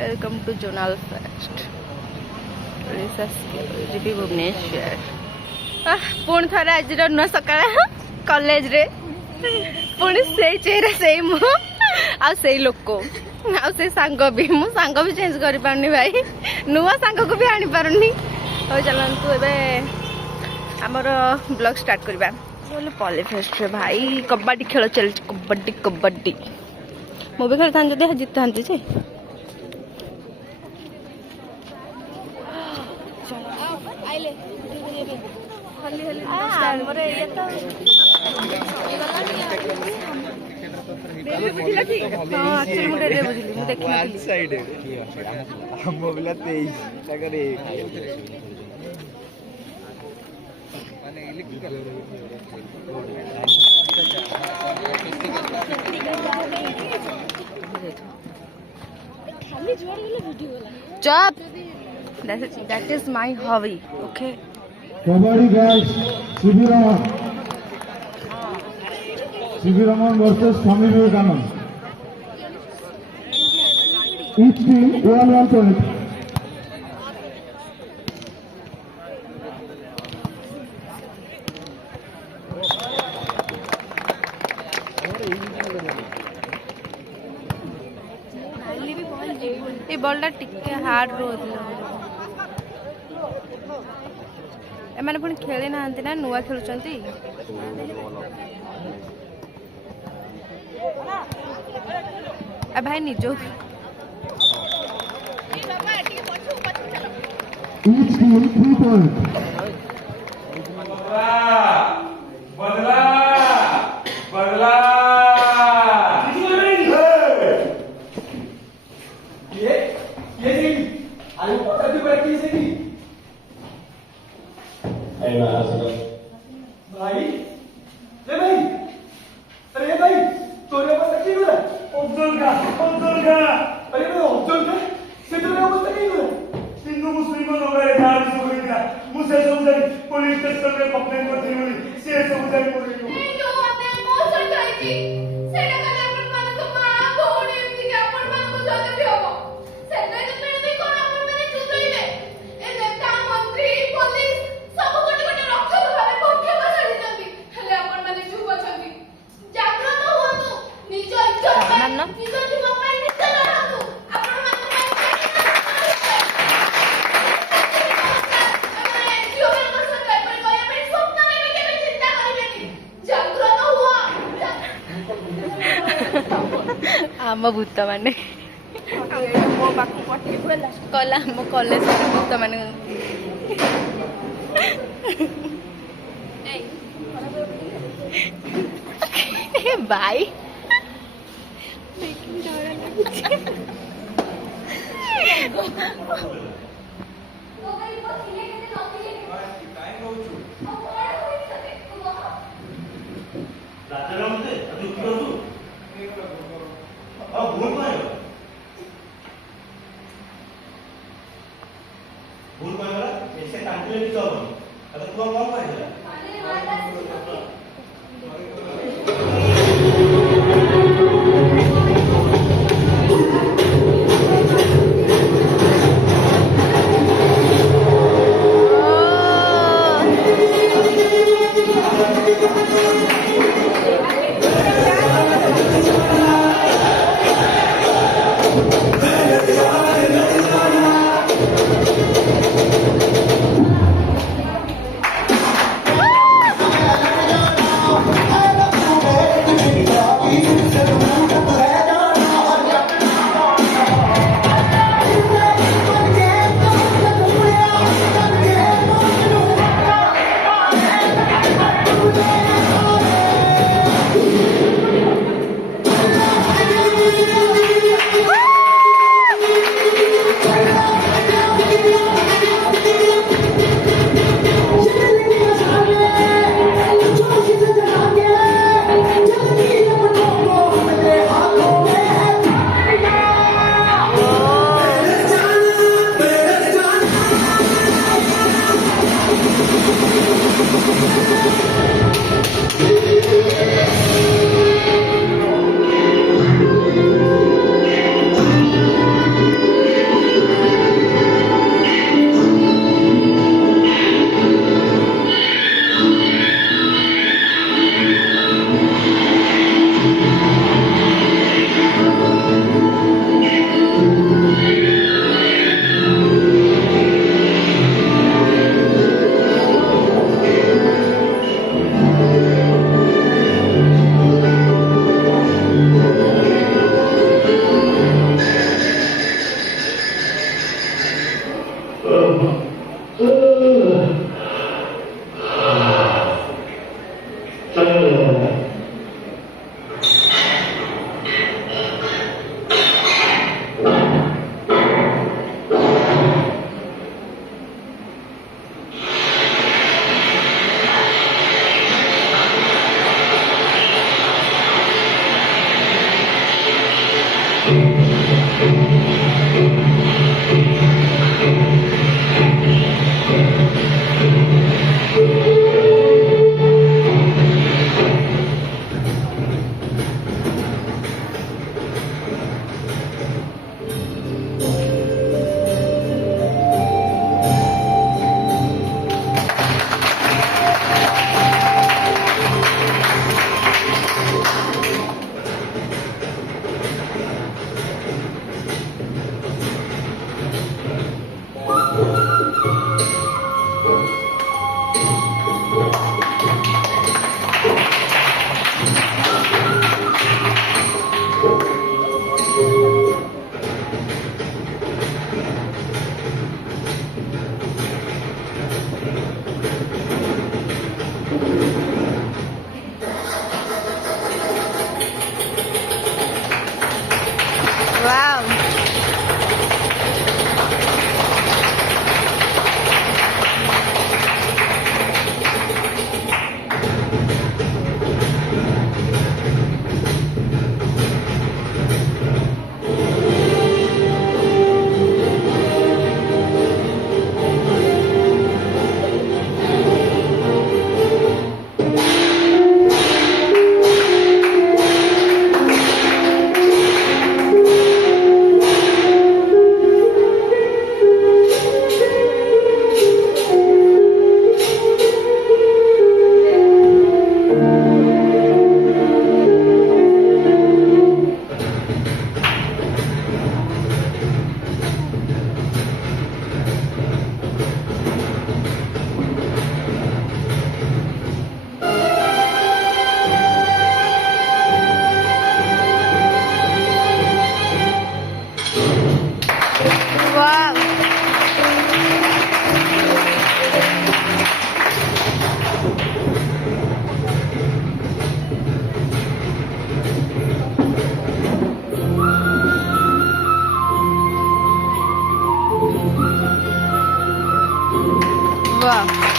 Welcome to zonal fest जी भुवनेश्वर पुणी थे आज नुआ सका कॉलेज रे पुणी से चेहरा से मुँह से लोक से सांग भी मु सांग भी चेंज कर पारनी भाई नुआ सांग को भी आनी पारनी हो चलतु ए आमर ब्लॉग स्टार्ट करवा बोले पॉलीफेस्ट रे भाई कबड्डी खेल चल कबड्डी कबड्डी मु भी खेल था जीत था जे Job. That is my hobby. Okay. Kabaddi guys, CB Raman versus Swami Vivekanand. Each team 1 point. ये बॉल टिके हार्ड रोज एमाने पुणी खेली ना ना नुआ खेलुचंती ए भाई निजो Each team 3 points. बदला बदला भाई ले भाई अरे भाई तोरे अवस्था की हुआ अब्दुल का अरे भाई अब्दुल का से तोरे अवस्था की हुआ हिंदू मुस्लिम लोग रे गाड़ी से बोल दिया मुझे समझ पुलिस स्टेशन में कंप्लेंट करती हुई से समझ बोल रही हूं नहीं जो आपने बहुत सरकारी थी सेटा का अपन मान को मां भौणी एमती के अपन मान को जाने भी होबो सेटा के पेड़ भी कोन अपन माने चुतइबे ए नेता मंत्री पुलिस सब कोटी कोटी रक्षक भावे पक्ष बसाडी जंती हेले अपन माने चुप अछंती जागृत हुअतु निज इज्जत निज जीवन ପାଇଁ निज लढतु अपन मान आम भूत माने कला आम कॉलेज भूत माने भाई भूल पाएगा ऐसे टांगले भी तो अगर तू कौन पाएगा वाह वाह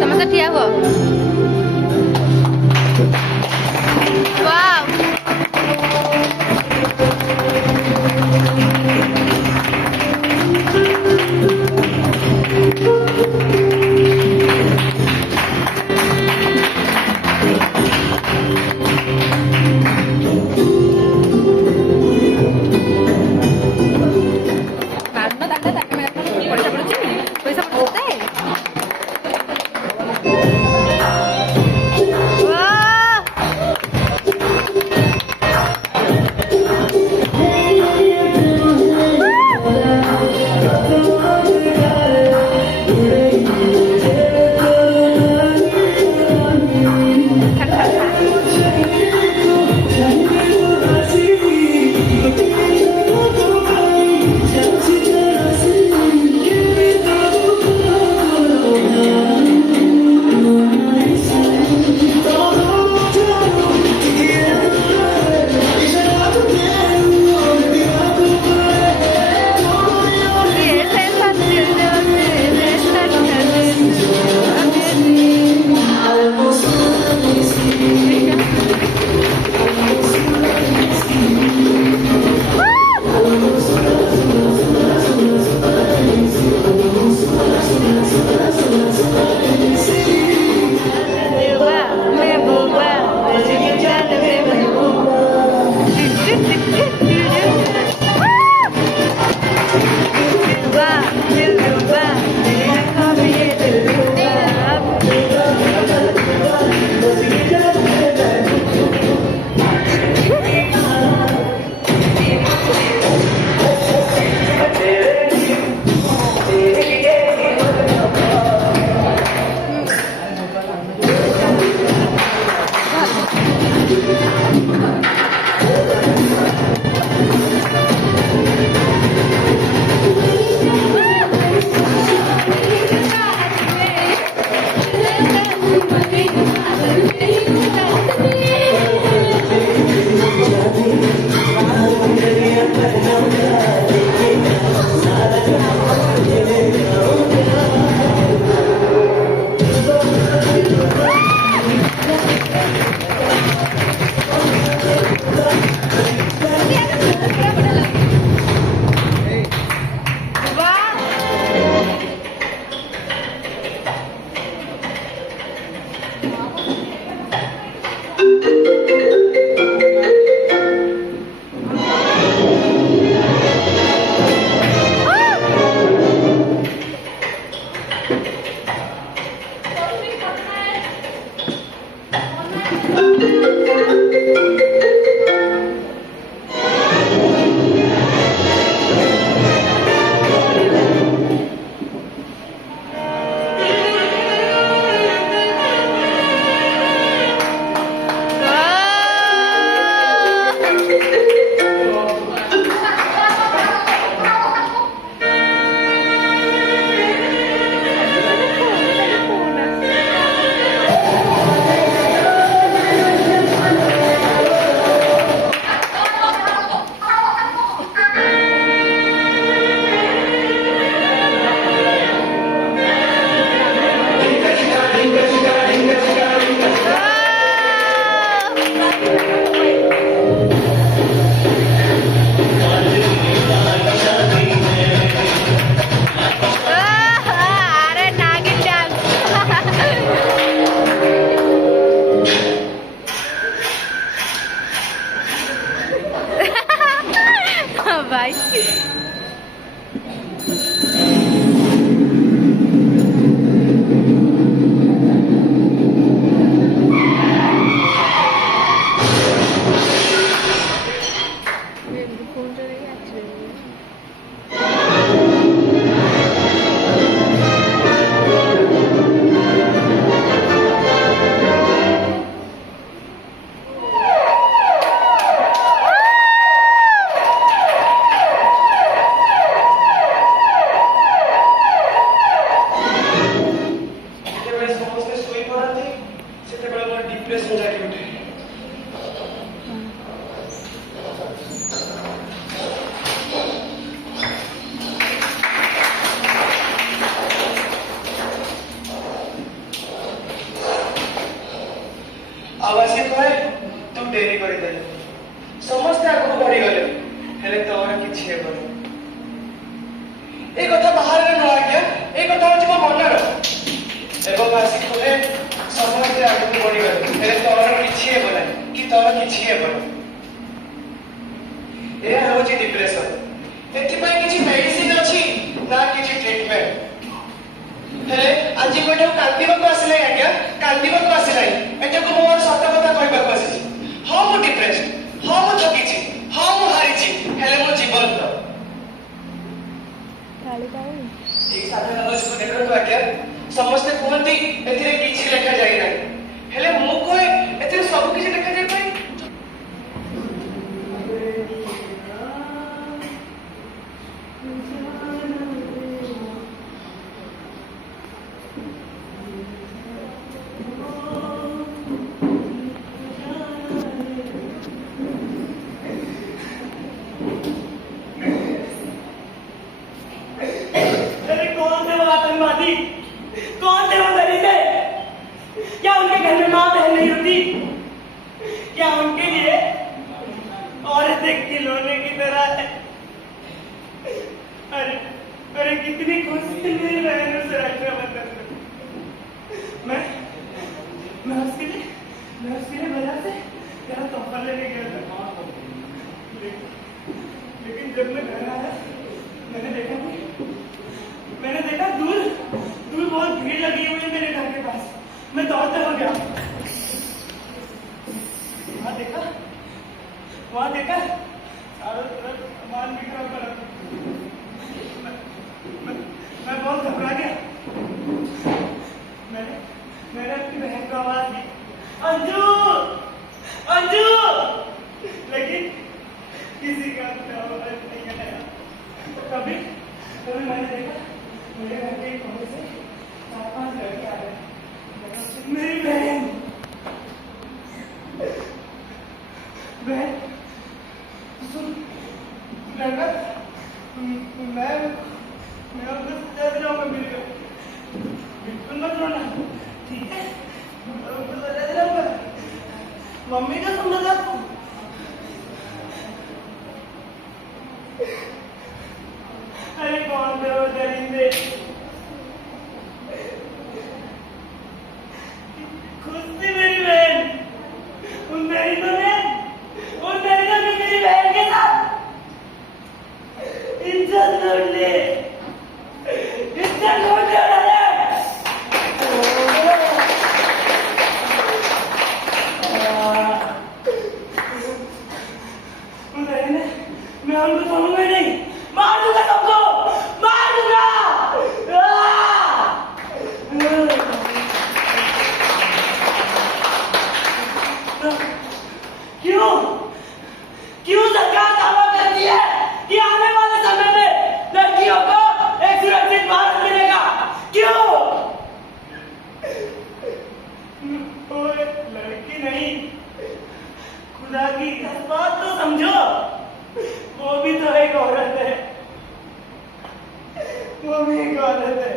समोसा ठिया हुआ वाह पैसा पड़ता है बाय। ଯେତେବେଳେ ସମସ୍ତେ ଶୋଇ ପଡ଼ନ୍ତି ସେତେବେଳେ ମୋର ଡିପ୍ରେସନ ଜାଗି ଉଠେ। ଆବାସୀ କହେ ତୁ ଡେରି କରିଦେଲୁ, ସମସ୍ତେ ଆଗକୁ ବଢିଗଲେ, ହେଲେ ତୋର କିଛି ହେବନି। ଏ କଥା ବାହାରେ ନୁହଁ ଆଜ୍ଞା, ଏ କଥା ହଉଛି ମୋ ମନର। ଏବଂ ଆସି କହେ ସମସ୍ତେ ଆଗକୁ ବଢିଗଲେ, ହେଲେ ତୋର କିଛି ହେବ ନାହିଁ କି ତୋର କିଛି ହେବ ନାହିଁ। ଏହା ହେଉଛି ଡିପ୍ରେସନ। ଏଥିପାଇଁ କିଛି ମେଡିସିନ ଅଛି ନା କିଛି ଟ୍ରିଟମେଣ୍ଟ। ହେଲେ ଆଜି ମୁଁ ଏଠାକୁ କାନ୍ଦିବାକୁ ଆସିଲାଣି ଆଜ୍ଞା, କାନ୍ଦିବାକୁ ଆସିଲାଣି। ଏଠାକୁ ମୁଁ ମୋର ସତ କଥା କହିବାକୁ ଆସିଛି। ହଁ ମୁଁ ଡିପ୍ରେସ, ହଁ ମୁଁ ଥକିଛି, ହଁ ମୁଁ ହାରିଛି, ହେଲେ ମୁଁ ଜୀବନ୍ତ। ଏଇ ସାଧାରଣ ଦୋଷକୁ ଦେଖନ୍ତୁ ଆଜ୍ଞା, ସମସ୍ତେ କୁହନ୍ତି ଏଥିରେ କିଛି ଲେଖାଯାଇ ନାହିଁ, ହେଲେ ମୁଁ କହେ ଏଥିରେ ସବୁ କିଛି ଲେଖାଯାଇପାରେ। अरे कौन थे वो आतंकवादी, कौन थे वो दलित? क्या उनके घर में माँ बहन नहीं होती? क्या उनके लिए औरतें खिलौने की तरह है? अरे अरे कितनी खुशी थी मेरी बहन उसे रक्षाबंधन में। मैं उसके लिए बाजार से तेरा तोहफा लेने गया था। लेकिन जब मैं घर आया मैंने देखा दूर बहुत भीड़ लगी हुई है मेरे घर के पास। मैं दौड़ता हो गया, वहां देखा चारों तरफ सामान बिखरा पड़ा। मैं बहुत घबरा गया। मैंने अपनी बहन को आवाज दी, अंजू अंजू, लेकिन किसी का आवाज नहीं आया। कभी मैंने देखा मेरे घर के कोने से 4-5 लड़के आ रहे। मेरी बहन सुन लड़का, मैं उनको सजा दिलाऊंगा। बिल्कुल मत रोना, ठीक है? मैं उनको सजा दिलाऊंगा। मम्मी का समझा तू। अरे कौन थे वो दरिंदे? खुश थी मेरी बहन। उन दरिंदों ने मेरी बहन के साथ इज्जत लूट ली, इज्जत लूट ली उन्होंने। मैं उनको छोड़ूंगा नहीं, मार दूंगा सबको, मार दूंगा। क्यों सरकार दावा करती है कि आने वाले समय में लड़कियों को एक सुरक्षित भारत मिलेगा? क्यों? ओए लड़की नहीं, खुदा की बात तो समझो, वो भी तो एक औरत है, वो भी एक औरत है।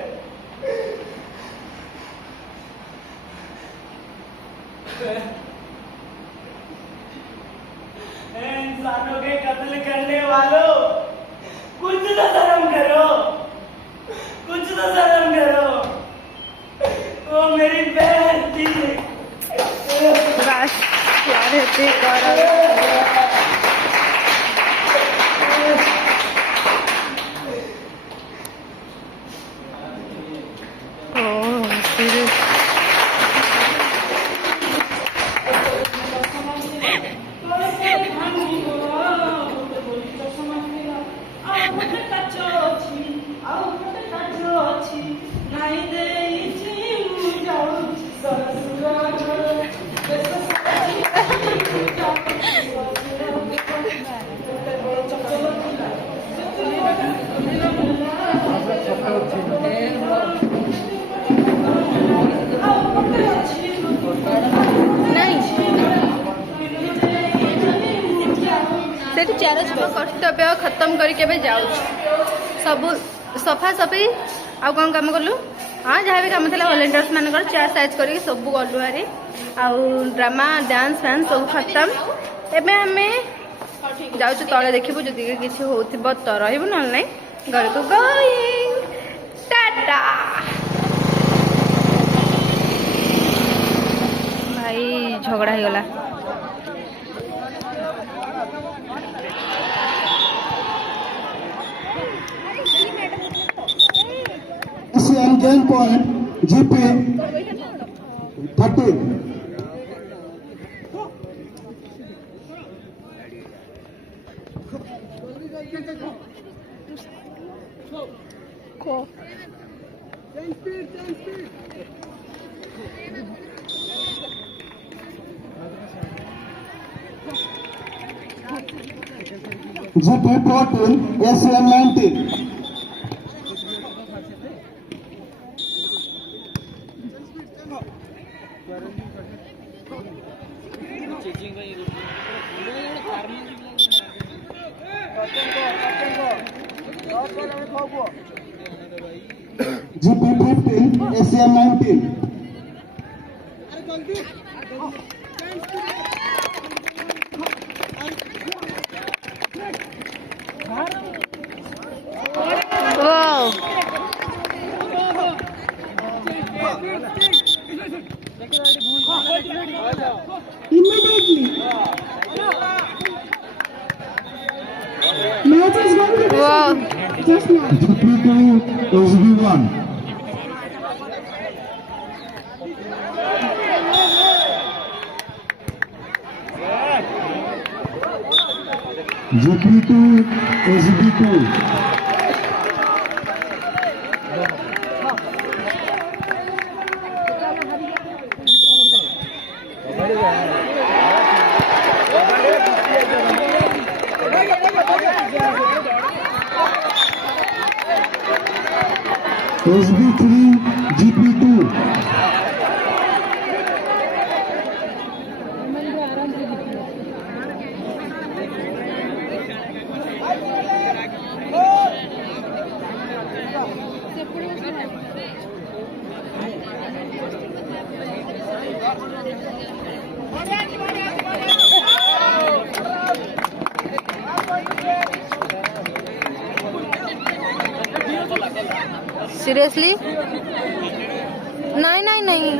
इंसानों के कत्ल करने वालों, कुछ तो शर्म करो, कुछ तो शर्म करो। वो मेरी बहन थी। राश क्या रहते कर्तव्य खत्म करके जाऊँ सब सफा सफी आउ कौन काम कलु हाँ जहाँ भी काम था वॉलंटियर्स मान चेयर साइज करके सब गलु हारी आउ ड्रामा डांस फैंस सब खत्म एवं आम जाऊँ तले देखू जदि किसी हो तो रही ना ना घर को गोइंग टाटा भाई झगड़ा हो गला ASEAN gain point GP 30. GP 14, ASEAN 19. GP 15, ASEAN 19. Wow. Immediately. Match is going to Wow. just now. GP 2, SB 1. GP 2, SB 2. SB 3, GP 2. Seriously? नहीं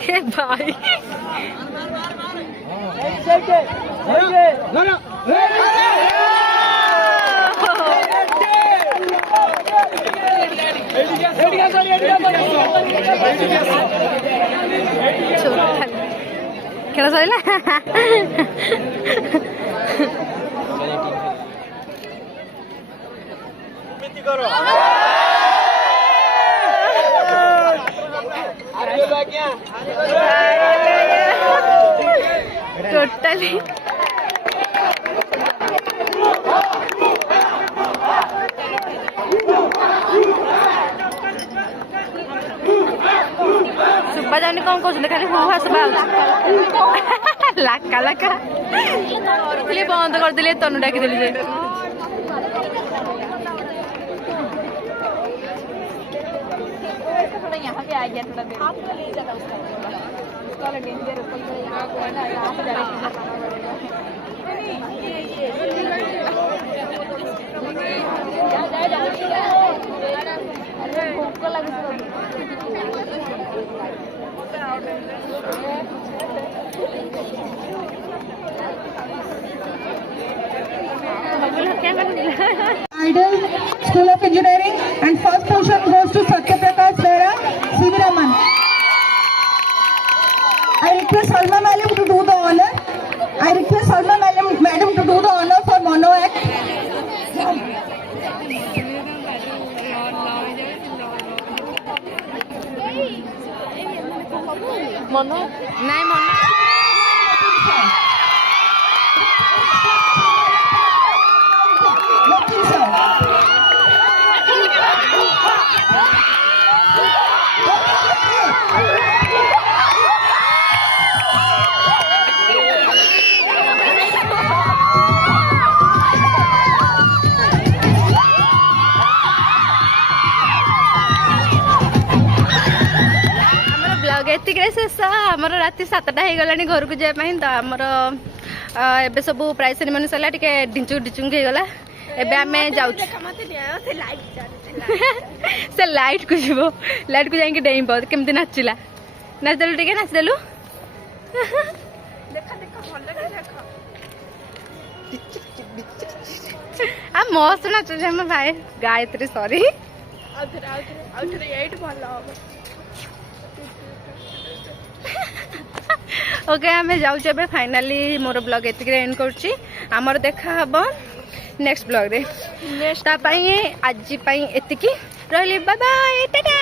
हे भाई खेल सैला टोटली सुबह जाने कौन कौन खाली हुआ सुबह लाका लाका बंद कर दिले तनु डाकी देली जे यहाँ पे आ गया थोड़ा देर आपको ले जाता उसका वाला डेंजर कोई यहाँ को है ना यहाँ से डायरेक्ट अरे भूख लगी Idol School of Engineering, and first position goes to Satya Prakash Bera, CV Raman. I request Salma Madam to do the honor. I request Salma Madam to do the honor for mono act. ମନ ନାଇଁ ମନ Working sir. Blog ଏତିକିରେ ଶେଷ। ଆମର ରାତି 7ଟା ହେଇଗଲାଣି ଘରକୁ ଯିବା ପାଇଁ। ତ ଆମର ଏବେ ସବୁ ପ୍ରାଇଜ୍ ସେରିମନି ସରିଲା, ଟିକେ ଢିଞ୍ଚୁକ ହେଇଗଲା। ଏବେ ଆମେ ଯାଉଛୁ। ସେ ଲାଇଟ୍କୁ ଯିବ, ଲାଇଟ୍କୁ ଯାଇକି ଡେଇଁବ। କେମିତି ନାଚିଲା, ନାଚିଦେଲୁ ଟିକେ, ନାଚିଦେଲୁ। ଆଉ ମସ୍ତ ନାଚୁଛି ଆମ ଭାଇ ଗାୟତ୍ରୀ। ସରି ओके आमे जाऊँ एबे फाइनाली मोर ब्लॉग एतिक एंड करुच्ची। आमर देखा हब नेक्स्ट ब्लॉग रे। ता पाई आज पाई एतिकी रहली। Bye bye Tata.